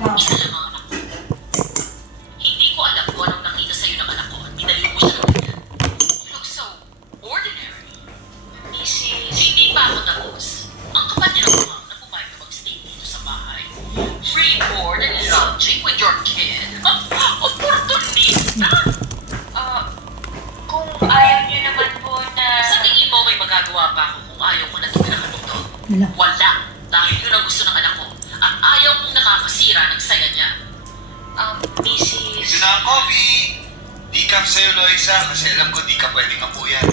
Isa lang ang anak ko. Hindi ko alam kung anong nakita sa'yo ng anak ko at pinaliw mo siya ng ganyan. You look so ordinary. Mrs. Hindi pa ako tapos. Ang kapal niya ng mukhang na pumayag na mag-stay dito sa bahay. Free board and lodging with your kid. Oportunista! Kung ayaw niyo naman po na... Sa tingin mo may magagawa pa ako kung ayaw ko na tumirahan dito? Wala. Dahil yun ang gusto ng anak ko. At ayaw kong nakakasira ng saya niya. Mrs. Ito na ang coffee! Decaf sa'yo, Loisa, kasi alam ko di ka pwedeng apuyan.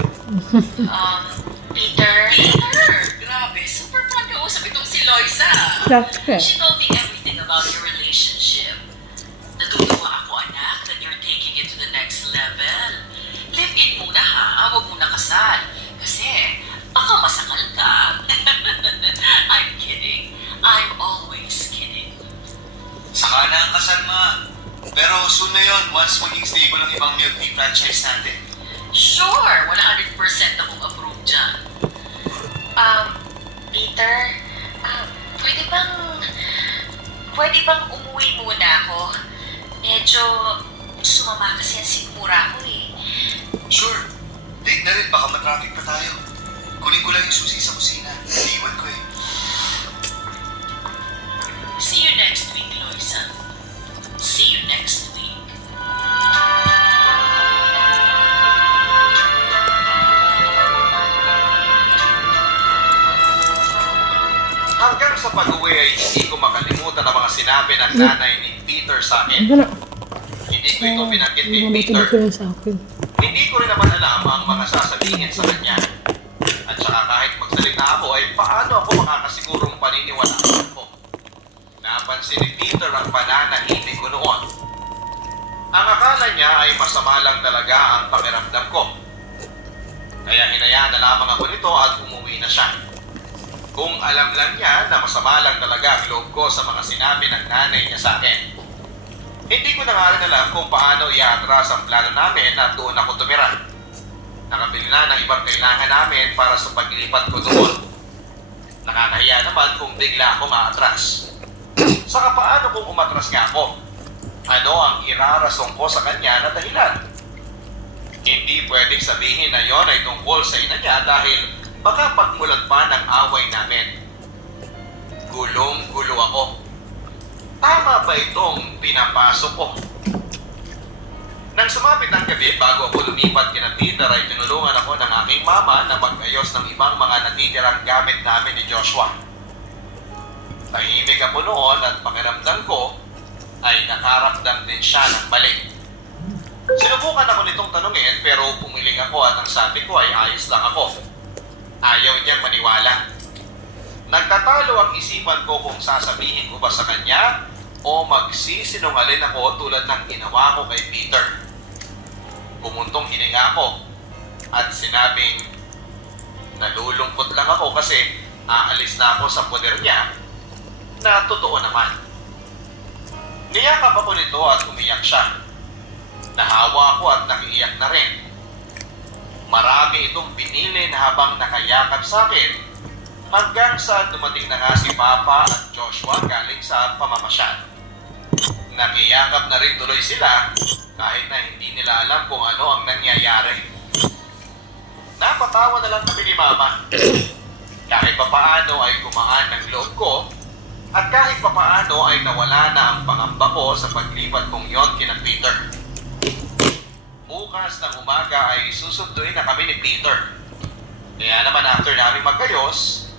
Peter? Peter! Grabe, super fun kausap itong si Loisa. She told me everything about your relationship. Natutuwa ako, anak, that you're taking it to the next level. Live-in muna ha, huwag muna kasal. Kasi, baka masakal ka. I'm kidding. I'm always kidding. Saka na ang kasal, ma. Pero soon na yun, once maging stable ang ibang milk tea franchise natin. Sure, 100% akong approve dyan. Peter, pwede bang umuwi muna ako? Medyo sumama kasi ang sikmura ko eh. Sure. Late na rin, baka matraffic pa tayo. Kunin ko lang yung susi sa kusina. Iiwan ko eh. See you next week, Loisa. See you next week. Hanggang sa pag-uwi ay hindi ko makalimutan ang mga sinabi ng nanay ni Peter sa akin. Hindi ko ito pinanggit kay Peter. Hindi ko rin naman alam ang mga sasabihin sa kanya. At saka kahit magsalita ako ay paano ako makakasigurong paniniwalaan ko. Napansin ni Peter ang pananahimik ko noon. Ang akala niya ay masama lang talaga ang pakiramdam ko. Kaya hinayaan na lamang ako nito at umuwi na siya. Kung alam lang niya na masama lang talaga ang loob ko sa mga sinabi ng nanay niya sa akin. Hindi ko na nga rin alam kung paano i-atras ang plano namin na doon ako tumira. Nakabili na ng ibang kailangan namin para sa paglipat ko doon. Nakakahiya naman kung bigla akong aatras. Saka paano kung umatras nga ako? Ano ang irarasong ko sa kanya na dahilan? Hindi pwedeng sabihin na yon ay tungkol sa ina niya dahil baka pagmulat pa ng away namin. Gulong-gulo ako. Tama ba itong pinapasok ko? Nang sumapit ang gabi bago ako lumipat kina Peter ay tinulungan ako ng aking mama na mag-ayos ng ibang mga natitirang gamit namin ni Joshua. Tahimik ako noon at pakiramdam ko ay nakaramdam din siya ng balik. Sinubukan ako nitong tanungin pero pumiling ako at ang sabi ko ay ayos lang ako. Ayaw niyang maniwala. Nagtatalo ang isipan ko kung sasabihin ko ba sa kanya o magsisinungaling ako tulad ng ginawa ko kay Peter. Pumuntong hininga ako at sinabing nalulungkot lang ako kasi aalis na ako sa poder niya na totoo naman. Niyakap ako nito at umiyak siya. Nahawa ako at nakiiyak na rin. Marami itong pinili na habang nakayakap sa akin hanggang sa dumating na nga si Papa at Joshua galing sa pamamasyal. Nakiyakap na rin tuloy sila kahit na hindi nila alam kung ano ang nangyayari. Napatawa na lang kami ni Mama. Kahit papaano ay gumaan ng loob ko at kahit papaano ay nawala na ang pangamba ko sa paglipat kong yon kina Peter. Bukas ng umaga ay susunduin na kami ni Peter. Kaya naman after namin magkayos,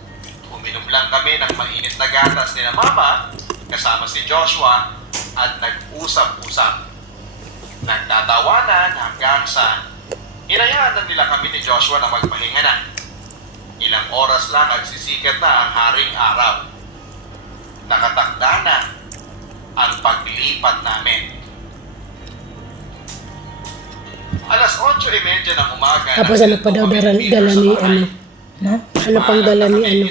uminom lang kami ng mainit na gatas ni na Mama kasama si Joshua at nag-usap-usap. Nagtatawanan hanggang sa hinayaan na nila kami ni Joshua na magpahinga na. Ilang oras lang at sisikat na ang haring araw. Nakatakda na ang paglipat namin. Alas 8:30 ng umaga. Tapos ano pa daw dala ni ano? Ano pang dala ni ano?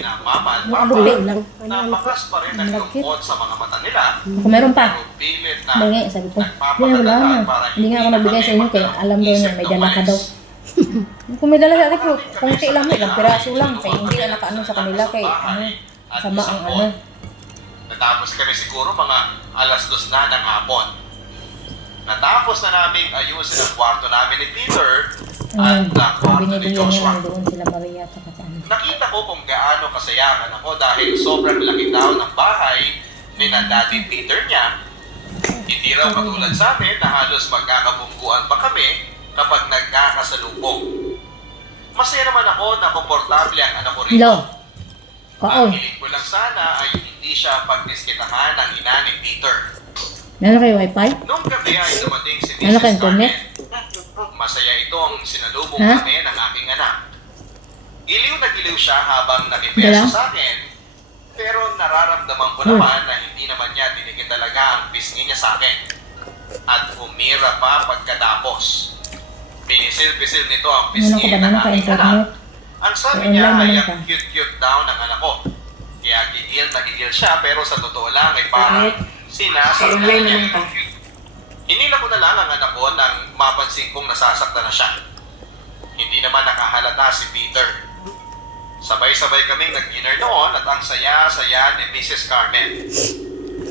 Uli lang. Napakas pa rin ang lungkot sa mga mata nila. Kung meron pa. Pilit na Bagay, sabi ko. Hindi, wala na. Hindi nga ako nagbigay sa inyo kaya alam daw niya may dala ka daw. Kung may dala sa akin, kunti lang, ilang piraso lang. Kaya hindi na nakaano sa kanila kay ano, sama ang ano. Natapos kami siguro mga 2:00 na ng hapon. Natapos na namin ayusin ang kwarto namin ni Peter at ang kwarto ni Binibigyan niya Joshua. lang doon sila Maria at saka sa ano. Nakita ko kung gaano kasayahan ako dahil sobrang laki daw ng bahay ni na Daddy Peter niya. Hindi raw katulad sa amin na halos magkakabungguan pa kami kapag nagkakasalubong. Masaya naman ako na komportable ang anak ko rito. Lo. Ang Kaon. hiling ko lang sana ay hindi siya pagdiskitahan ng ina ni Peter. Meron kayo wifi? Nung gabi ay dumating si Ano Mrs. kayo, Carmen. internet? Masaya ito ang sinalubong Ha? kami ng aking anak. Iliw na giliw siya habang Dala? nakibeso sa akin, pero nararamdaman ko naman na hindi naman niya dinikit talaga ang pisngi niya sa akin. At umira pa pagkatapos. Pinisil-pisil nito ang Ano pisngi ko ba ng na aking internet? anak. Ang sabi Online niya ay naman ang ka. cute-cute daw ng anak ko. Kaya gigil na gigil siya pero sa totoo lang ay parang sinasaktan Online niya. naman ka. Hinila ko na lang ang anak ko nang mapansin kong nasasaktan na siya. Hindi naman nakahalata si Peter. Sabay-sabay kaming nag-dinner noon at ang saya-saya ni Mrs. Carmen.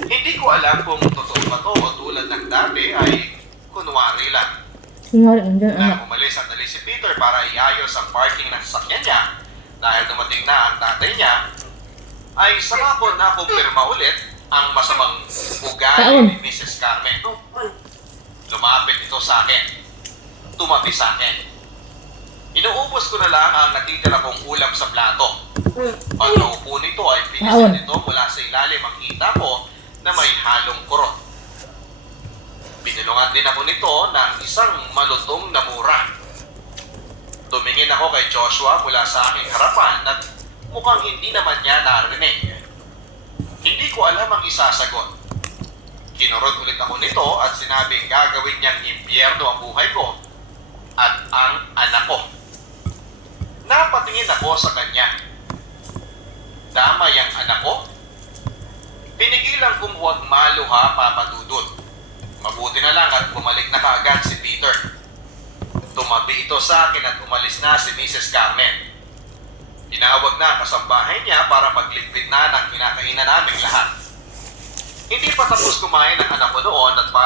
Hindi ko alam kung totoo ba to o tulad ng dati ay kunwari lang. Singali, andyan anak. Nang umalis ang dali si Peter para iayos ang parking ng sasakyan niya dahil dumating na ang tatay niya, ay saka ko na kumpirma ulit ang masamang ugali Taon. ni Mrs. Carmen. Lumapit ito sa akin. Tumabi sa akin. Inuubos ko na lang ang natitira kong ulam sa plato. Pag naupo nito ay Taon. pinisin nito mula sa ilalim ang kita ko na may halong kurot. Binulungan din ako nito ng isang malutong na mura. Tumingin ako kay Joshua mula sa aking harapan at mukhang hindi naman niya narinig. Hindi ko alam ang isasagot. Kinurot ulit ako nito at sinabing gagawin niyang impyerno ang buhay ko at ang anak ko. Napatingin ako sa kanya. Damay ang anak ko. Pinigilan kong huwag maluha, Papa Dudut. Mabuti na lang at bumalik na kaagad si Peter. Tumabi ito sa akin at umalis na si Mrs. Carmen. Tinawag na ang kasambahay niya para magligpit na ng kinakainan naming lahat. Hindi pa tapos kumain ang anak ko noon at